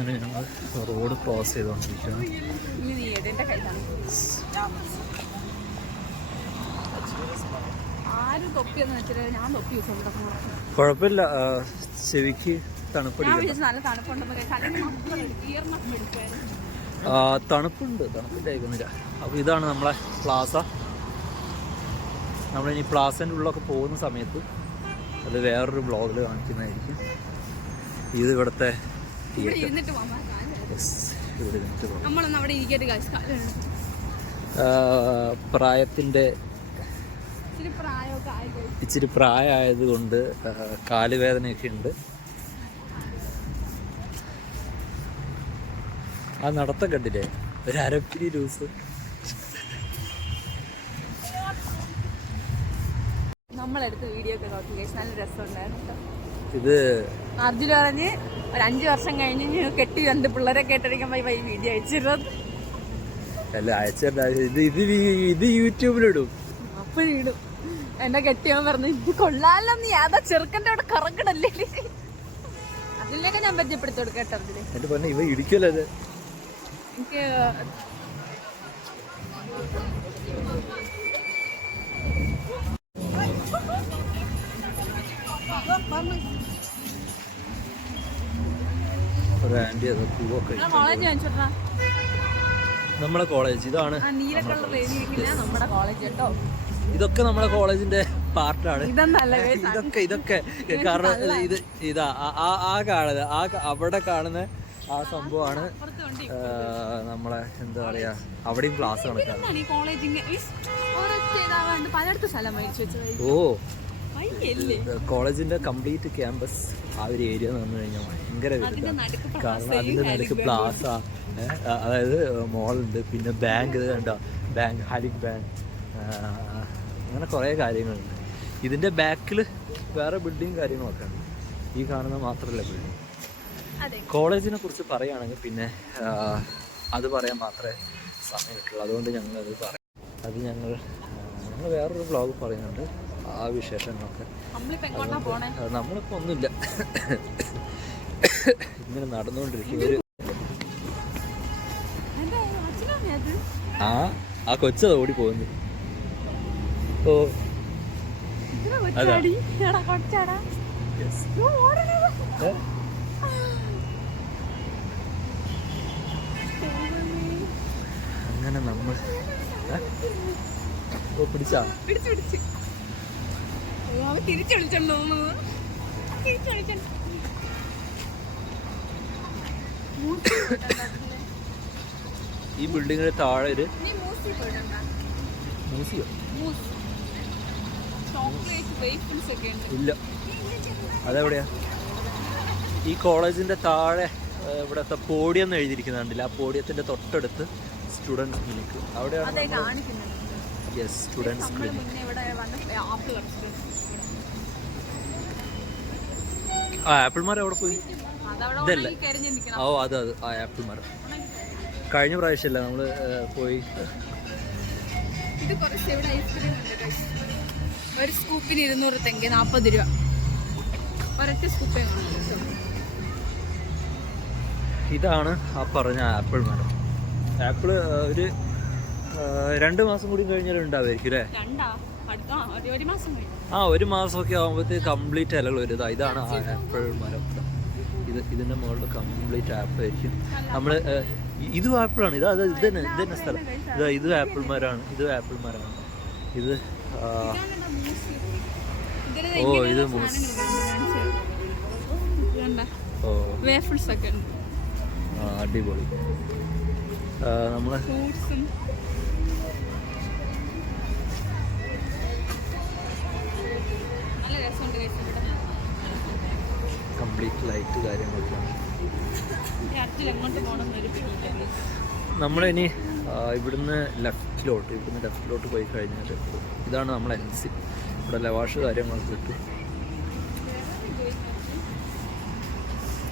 അങ്ങനെ ഞങ്ങൾ road cross ചെയ്തുകൊണ്ടിരിക്കുകയാണ്. കുഴപ്പമില്ല, ചെവിക്ക് തണുപ്പടിക്കും. തണുപ്പിൻ്റെ ആയിക്കുന്നില്ല. അപ്പോൾ ഇതാണ് നമ്മളെ പ്ലാസ. നമ്മളിനി പ്ലാസൻ്റെ ഉള്ളിലൊക്കെ പോകുന്ന സമയത്ത് അത് വേറൊരു ബ്ലോഗിൽ കാണിക്കുന്നതായിരിക്കും. ഇത് ഇവിടുത്തെ പ്രായത്തിൻ്റെ ഇച്ചിരി പ്രായമായതുകൊണ്ട് കാലുവേദനയൊക്കെ ഉണ്ട്. ആ നടത്തം കണ്ടില്ലേ, ഒരു അരപ്പിരി ലൂസ്. നമ്മളെടുത്ത വീഡിയോ ഒക്കെ നോക്കി, നല്ല രസമുണ്ടായിരുന്നു. ഇത് അർജുൻ പറഞ്ഞ് ഒരു 5 വർഷം കഴിഞ്ഞ് കെട്ടി 2 പിള്ളേരെ കേട്ടിരിക്കുമ്പോ ഈ വീഡിയോ അയച്ചിരുന്നത്. അല്ല, ഇത് യൂട്യൂബിലിടും. അപ്പോഴിടും. എന്നെ കെട്ടിയവൻ പറഞ്ഞു ഇത് കൊള്ളാലോ, നീ അതാ ചെറുക്കൻ്റെ അവിടെ കറക്കടല്ലേ. അതിലൊക്കെ ഞാൻ പരിചയപ്പെടുത്തി കൊടുക്കട്ടെ. എന്റെ പറഞ്ഞ ഇവ ഇടിക്കല്ലോ. അത് എനിക്ക് നമ്മളെ കോളേജ് ഇതാണ്. നമ്മുടെ കോളേജ് കേട്ടോ. ഇതൊക്കെ നമ്മുടെ കോളേജിന്റെ പാർട്ടാണ്. ഇതൊക്കെ കാരണം ഇതാ അവിടെ കാണുന്ന ആ സംഭവമാണ് നമ്മളെ എന്താ പറയാ, അവിടെയും ക്ലാസ് നടക്കാറ്. ഓ, കോളേജിന്റെ കംപ്ലീറ്റ് ക്യാമ്പസ് ആ ഒരു ഏരിയ എന്ന് പറഞ്ഞു കഴിഞ്ഞാൽ ഭയങ്കര വലുതാണ്. കാരണം അതിന്റെ നടുക്ക് പ്ലാസ, അതായത് മോളുണ്ട്, പിന്നെ ബാങ്ക് കണ്ടോ, ബാങ്ക്, ഹാലിക് ബാങ്ക്, അങ്ങനെ കുറേ കാര്യങ്ങളുണ്ട്. ഇതിന്റെ ബാക്കിൽ വേറെ ബിൽഡിങ് കാര്യങ്ങളൊക്കെ ഉണ്ട്. ഈ കാണുന്ന മാത്രമല്ല ബിൽഡിങ്. കോളേജിനെ കുറിച്ച് പറയുകയാണെങ്കിൽ പിന്നെ അത് പറയാൻ മാത്രമേ സമയം കിട്ടുള്ളൂ. അതുകൊണ്ട് ഞങ്ങളത് പറയാം. അത് ഞങ്ങൾ വേറൊരു വ്ളോഗ് പറയുന്നുണ്ട് ആ വിശേഷങ്ങളൊക്കെ. നമ്മളിപ്പോൾ ഒന്നുമില്ല, ഇങ്ങനെ നടന്നുകൊണ്ടിരിക്കും. ആ കൊച്ചത് ഓടി പോകുന്നു. ഓ അതാ അങ്ങനെ നമ്മൾ പിടിച്ചാ ഈ ബിൽഡിങ്ങിന് താഴെ ഒരു മ്യൂസിയം ഇല്ല. അതെവിടെയാ? ഈ കോളേജിന്റെ താഴെ ഇവിടത്തെ പോഡിയം എന്ന് എഴുതിയിരിക്കുന്നുണ്ടല്ലോ. ആ പോഡിയത്തിന്റെ തൊട്ടടുത്ത് സ്റ്റുഡൻസ് ക്ലിനിക്ക്, അവിടെയാണ്. Yes, students clinic. ആ ആപ്പിൾ മരം അവിടെ പോയി. ഇതല്ലേ? ഓ അത് ആ ആപ്പിൾ മരം കഴിഞ്ഞ പ്രാവശ്യമല്ല നമ്മള് പോയി. ഒരു സ്കൂപ്പിന് 200 തെങ്ങ് 40 രൂപ ഒരൊറ്റ സ്കൂപ്പേ. ഇതാണ് ആ പറഞ്ഞ ആപ്പിൾ മരം. ആപ്പിള് ഒരു 2 മാസം കൂടി കഴിഞ്ഞാലും ഉണ്ടാവുമായിരിക്കും അല്ലേ? ഒരു മാസമൊക്കെ ആകുമ്പോഴത്തേക്ക് കംപ്ലീറ്റ് ഇലകൾ വരും. ഇതാണ് ആ ആപ്പിൾ മരം. ഇതിന്റെ മുകളിൽ കംപ്ലീറ്റ് ആപ്പിൾ ആയിരിക്കും. നമ്മള് ഇതും ആപ്പിളാണ്. ഇത് തന്നെ സ്ഥലം. ഇത് ആപ്പിൾ മരമാണ്. ഇത് ആപ്പിൾ മരമാണ്. ഇത് ഓ ഇത് അടിപൊളി. നമ്മള് കംപ്ലീറ്റ് ലൈറ്റ് കാര്യങ്ങളൊക്കെയാണ്. നമ്മളിനി ഇവിടുന്ന് ലെഫ്റ്റിലോട്ട് പോയി കഴിഞ്ഞാൽ ഇതാണ് നമ്മളെ NC. ഇവിടെ ലവാഷ് കാര്യങ്ങളൊക്കെ കിട്ടും.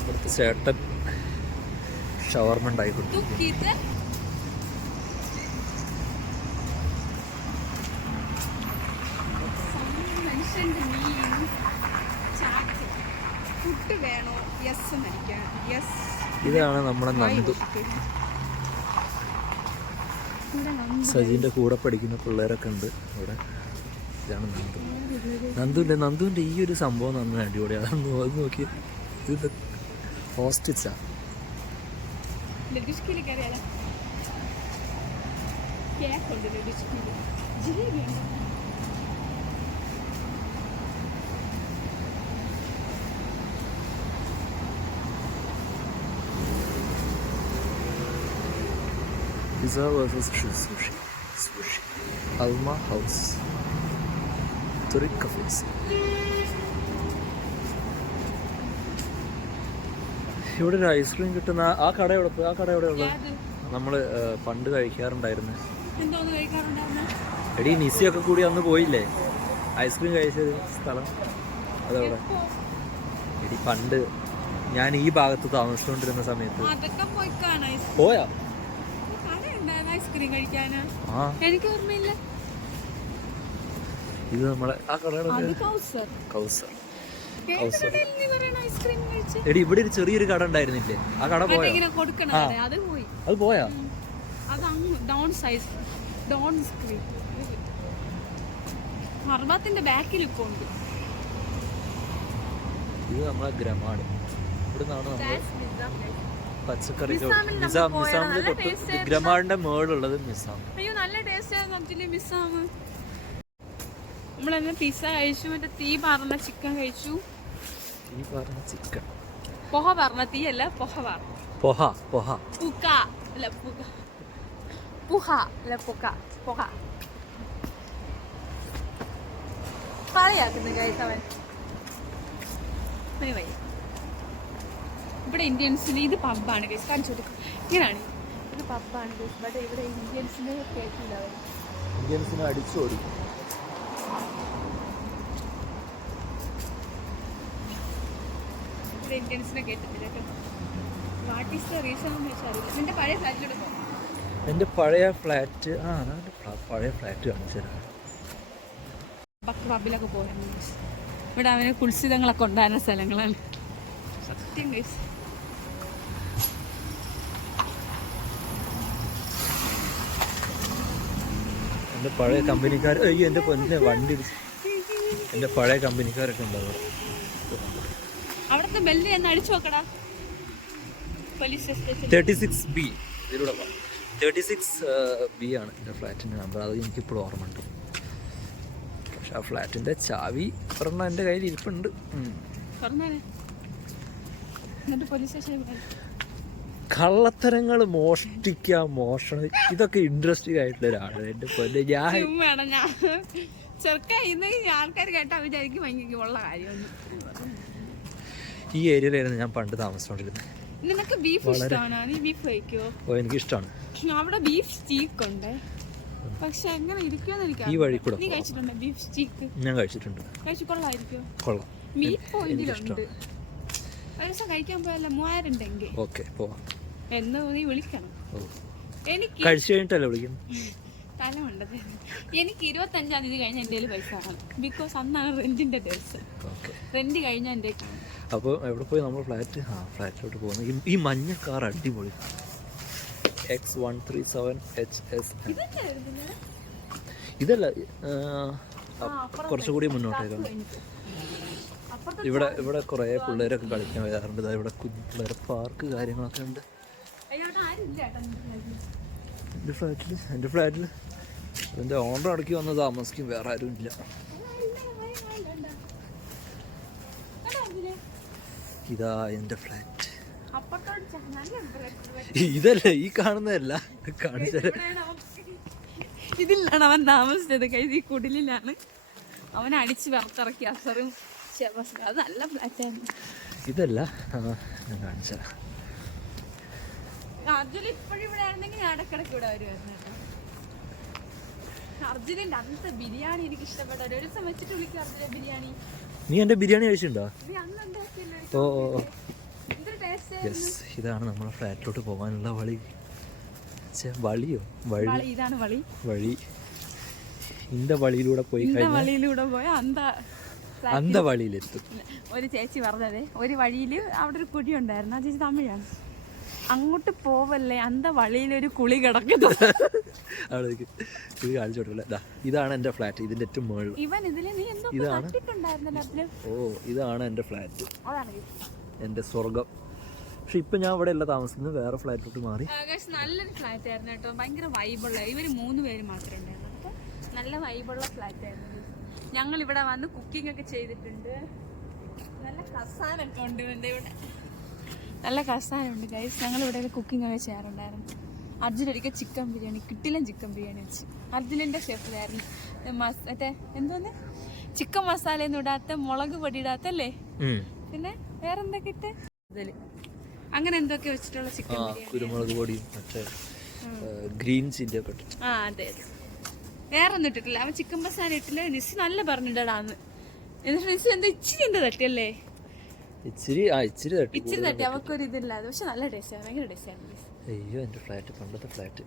ഇവിടുത്തെ ചേട്ടൻ ഷവർമ ഉണ്ടായി കൊടുക്കും. ഫുഡ് വേണോ? യെസ് എന്നടിക്കാം. യെസ്. ഇതാണ് നമ്മുടെ നന്ദു. സജിൻ്റെ കൂടെ പഠിക്കുന്ന പിള്ളേരൊക്കെ ഉണ്ട് ഇവിടെ. ഇതാണ് നന്ദുവിൻ്റെ ഈ ഒരു സംഭവം നന്നായി അടിപൊളിയാണ്. അത് നോക്കി, ഇത് ഹോസ്റ്റിച്ചാ. Pizza versus sushi. Alma House. Turk Cafes. ഇവിടെ ഒരു ഐസ്ക്രീം കിട്ടുന്ന ആ കട എവിടെ ഉള്ളത്? നമ്മൾ പണ്ട് കഴിക്കാറുണ്ടായിരുന്നു. എടീ നിസിയൊക്കെ കൂടി അന്ന് പോയില്ലേ ഐസ്ക്രീം കഴിച്ചത് സ്ഥലം? അതവിടെ. എടി പണ്ട് ഞാൻ ഈ ഭാഗത്ത് താമസിച്ചുകൊണ്ടിരുന്ന സമയത്ത് പോയാ എനിക്ക് ഓർമ്മയില്ല. ഇത് നമ്മളെ ആ കടയുടെ എടി ഇവിടെ ഒരു ചെറിയൊരു കട ഉണ്ടായിരുന്നില്ലേ? ആ കട പോയാ? അത് പോയാ? ഇത് നമ്മളെ ഗ്രമാട്. ഇവിടെ നിന്നാണ് നമ്മള് പച്ചക്കറി ഗ്രമാടിന്റെ മേളുള്ളത് മിസ്സാം. അയ്യോ നല്ല ടേസ്റ്റ് ആയിരുന്നു മിസ്സാമ്. നമ്മളെന്നെ പിസ്സ കഴിച്ചു, മറ്റേ തീ പറഞ്ഞ ചിക്കൻ കഴിച്ചു. പൊഹ പറഞ്ഞ തീ അല്ല, പൊഹ പറഞ്ഞ പറയാക്കുന്നു കഴിച്ചവൻ. ഇവിടെ ഇന്ത്യൻസിന് ഇത് പബ്ബാണ് കേസ്, കാണിച്ചു കൊടുക്കും. ഇങ്ങനെയാണ്, ഇത് പബ്ബാണ് കേസ്. ബട്ട് ഇവിടെ ഇന്ത്യൻസിന് കേട്ടില്ല, ഇന്ത്യൻസിനെ അടിച്ചോടി. ഇവിടെ ഇന്ത്യൻസിനെ കേട്ടിട്ടില്ല കേട്ടോ. വാട്ട് ഈസ് ദ റീസൺ എന്ന് വെച്ചാൽ നിന്റെ പഴയ ഫ്ലാറ്റിലൂടെ പോകും. എൻ്റെ പഴയ ഫ്ലാറ്റ് പഴയ ഫ്ലാറ്റ് കാണിച്ചു പബ്ബിലൊക്കെ പോയിരുന്നു. ഇവിടെ അവന് കുൽസിതങ്ങളൊക്കെ ഉണ്ടായിരുന്ന സ്ഥലങ്ങളാണ് സത്യം കേസ്. എൻ്റെ പഴയ കമ്പനിക്കാർ, അയ്യോ എൻ്റെ പൊന്നെ വണ്ടി, എൻ്റെ പഴയ കമ്പനിക്കാരൊക്കെ ഉണ്ടാവും. അവിടുത്തെ ബെല്ല് എന്ന് അടിച്ചു നോക്കടാ. 36B ഇതിലൂടെ 36B ആണ് എൻ്റെ ഫ്ലാറ്റിൻ്റെ നമ്പർ. അത് എനിക്കിപ്പോഴും ഓർമ്മ ഉണ്ട്. പക്ഷെ ആ ഫ്ലാറ്റിൻ്റെ ചാവി പറഞ്ഞാൽ എൻ്റെ കയ്യിൽ ഇരിപ്പുണ്ട്. കള്ളത്തരങ്ങൾ, മോഷ്ടിക്കുക, മോഷണം, ഇതൊക്കെ ഇൻട്രസ്റ്റിംഗ് ആയിട്ടുള്ള ഒരാള് എൻ്റെ പൊന്നെ. ആൾക്കാർ കേട്ടാ വിചാരിക്കും ഭയങ്കര ഉള്ള കാര്യമാണ്. ഈ ഏരിയയിലായിരുന്നു ഞാൻ പണ്ട് താമസിച്ചോണ്ടിരുന്നത്. നിനക്ക് ബീഫ് ഇഷ്ടമാണോ? നീ ബീഫ് കഴിക്കോ? ഓ എനിക്ക് ഇഷ്ടമാണ്. അവിടെ ബീഫ് സ്റ്റീക്ക് ഉണ്ട്, പക്ഷെ എങ്ങനെ ഇരിക്കുമെന്ന് എനിക്ക് ഈ വഴി കൂടെ. നീ കഴിച്ചിട്ടുണ്ടോ ബീഫ് സ്റ്റീക്ക്? ഞാൻ കഴിച്ചിട്ടുണ്ട്. കഴിച്ചു കൊള്ളായിരിക്കും. കൊള്ളാം. മീറ്റ് പോയിന്റിലുണ്ട്. ഒരു ദിവസം കഴിക്കാൻ പോയല്ലോ 3000 ഉണ്ടെങ്കിൽ. ഓക്കെ പോവാം. എന്ന് നീ വിളിക്കണം. എനിക്ക് കഴിച്ചു കഴിഞ്ഞിട്ടല്ലേ വിളിക്കും. തലമുണ്ടത്. എനിക്ക് 25-ാം തീയതി കഴിഞ്ഞ എൻ്റെ കയ്യിൽ പൈസ ആണ്. ബിക്കോസ് അന്നാണ് റെന്റിന്റെ ദിവസം. റെന്റ് കഴിഞ്ഞ എൻ്റെ. അപ്പോൾ എവിടെ പോയി നമ്മൾ ഫ്ലാറ്റിലോട്ട് പോകുന്നത്. ഈ മഞ്ഞ കാർ അടിപൊളി. X137HS. ഇതല്ല, കുറച്ചുകൂടി മുന്നോട്ടേക്കാണ്. ഇവിടെ കുറേ പിള്ളേരൊക്കെ കളിക്കാൻ വരാറുണ്ട്. ഇവിടെ കുഞ്ഞു പിള്ളേരെ പാർക്ക് കാര്യങ്ങളൊക്കെ ഉണ്ട്. എൻ്റെ ഫ്ലാറ്റിൽ എൻ്റെ ഓണർ ഇടയ്ക്ക് വന്ന് താമസിക്കും, വേറെ ആരും ഇല്ല. ഇതാ എൻ്റെ ഫ്ലാറ്റ്. ഇതല്ല, ഈ കാണുന്നതല്ല, കാണിച്ചാൽ ഇതിലാണ് അവൻ താമസിച്ചത്. ഈ കുടിലാണ് അവൻ അടിച്ച് വറുത്തിറക്കി. അസറും അത് നല്ല ഫ്ലാറ്റാണ്. ഇതല്ല, ഞാൻ കാണിച്ച അർജുൻ ഇപ്പോഴും ഇവിടെ ആയിരുന്നെങ്കിൽ ഞാൻ ഇടക്കിടക്ക് ഇവിടെ വരുമായിരുന്നു കേട്ടോ. അർജുനന്റെ അന്നത്തെ ബിരിയാണി എനിക്ക് ഇഷ്ടപ്പെട്ട. ഒരു ദിവസം വെച്ചിട്ട് വിളിക്കും അർജുന ബിരിയാണി. നീ എൻ്റെ ബിരിയാണി കഴിച്ചിട്ടുണ്ടോ? Oh yes. ഇതാണ് നമ്മളെ ഫ്ലാറ്റിലോട്ട് പോകാനുള്ള വഴി. ഇതാണ് വഴി. ഇന്റെ വഴിയിലൂടെ പോയി വഴിയിലൂടെ പോയ അന്തവഴിയിലെത്തും. ഒരു ചേച്ചി പറഞ്ഞത് ഒരു വഴിയിൽ അവിടെ ഒരു കുഴി ഉണ്ടായിരുന്നു. ആ ചേച്ചി തമിഴാണ്. അങ്ങോട്ട് പോവല്ലേ, അന്ത വഴിയിലൊരു കുളി കിടക്കുന്നു. അവിടേക്ക് ഇത് കാണിച്ചു കൊടുക്കില്ല. ഇതാണ് എൻ്റെ ഫ്ലാറ്റ്, ഇതിൻ്റെ ഏറ്റവും മുകളിൽ. ഇവൻ ഇതിൽ നീ എന്തോ കണ്ടിട്ടുണ്ടായിരുന്നല്ലോ. ഇതാണ് എൻ്റെ ഫ്ലാറ്റ്, അതാണ് എൻ്റെ സ്വർഗം. പക്ഷെ ഇപ്പൊ ഞാൻ ഇവിടെ അല്ല താമസിക്കുന്നത്, വേറെ ഫ്ലാറ്റിലോട്ട് മാറി. നല്ലൊരു ഫ്ലാറ്റ് ആയിരുന്നു കേട്ടോ, ഭയങ്കര വൈബുള്ള. ഇവര് 3 പേര് മാത്രമേ ഉണ്ടായിരുന്നു. അപ്പൊ നല്ല വൈബുള്ള ഫ്ലാറ്റ് ആയിരുന്നു. ഞങ്ങൾ ഇവിടെ വന്ന് കുക്കിംഗ് ഒക്കെ ചെയ്തിട്ടുണ്ട്. നല്ല കസാനൊക്കെ ഉണ്ട് ഇവിടെ, നല്ല കസാനുണ്ട് ഗൈസ്. ഞങ്ങൾ ഇവിടെ കുക്കിംഗ് ഒക്കെ ചെയ്യാറുണ്ടായിരുന്നു. അർജുൻ ഒരിക്കൽ ചിക്കൻ ബിരിയാണി, കിട്ടിലും ചിക്കൻ ബിരിയാണി വെച്ച്. അർജുനന്റെ ഷെഫിലായിരുന്നു. മറ്റേ എന്തോന്ന് ചിക്കൻ മസാലയൊന്നും ഇടാത്ത, മുളക് പൊടി ഇടാത്തല്ലേ, പിന്നെ വേറെന്തൊക്കെ ഇട്ട് ഇതില് അങ്ങനെ എന്തൊക്കെ വെച്ചിട്ടുള്ള ചിക്കൻ ബിരിയാണി. കുരുമുളക് പൊടിയും മറ്റേ ഗ്രീൻ ചില്ലി ഒക്കെ ഇട്ടു. അതെ വേറെ ഒന്നും ഇട്ടിട്ടില്ല. അവൻ ചിക്കൻ മസാല ഇട്ടില്ല. നിസി നല്ല പറഞ്ഞിട്ടാന്ന്. എന്നിട്ട് നിസി എന്താ ഇച്ചിരി എന്താ തട്ടിയല്ലേ, ഇച്ചിരി തട്ടി. അവക്കൊരു ഇതില്ലാതെ, പക്ഷെ നല്ല ടേസ്റ്റ് ആണ്, ഭയങ്കര ടേസ്റ്റ് ആണ്. അയ്യോ, എൻ്റെ ഫ്ലാറ്റ്, പണ്ടത്തെ ഫ്ലാറ്റ്.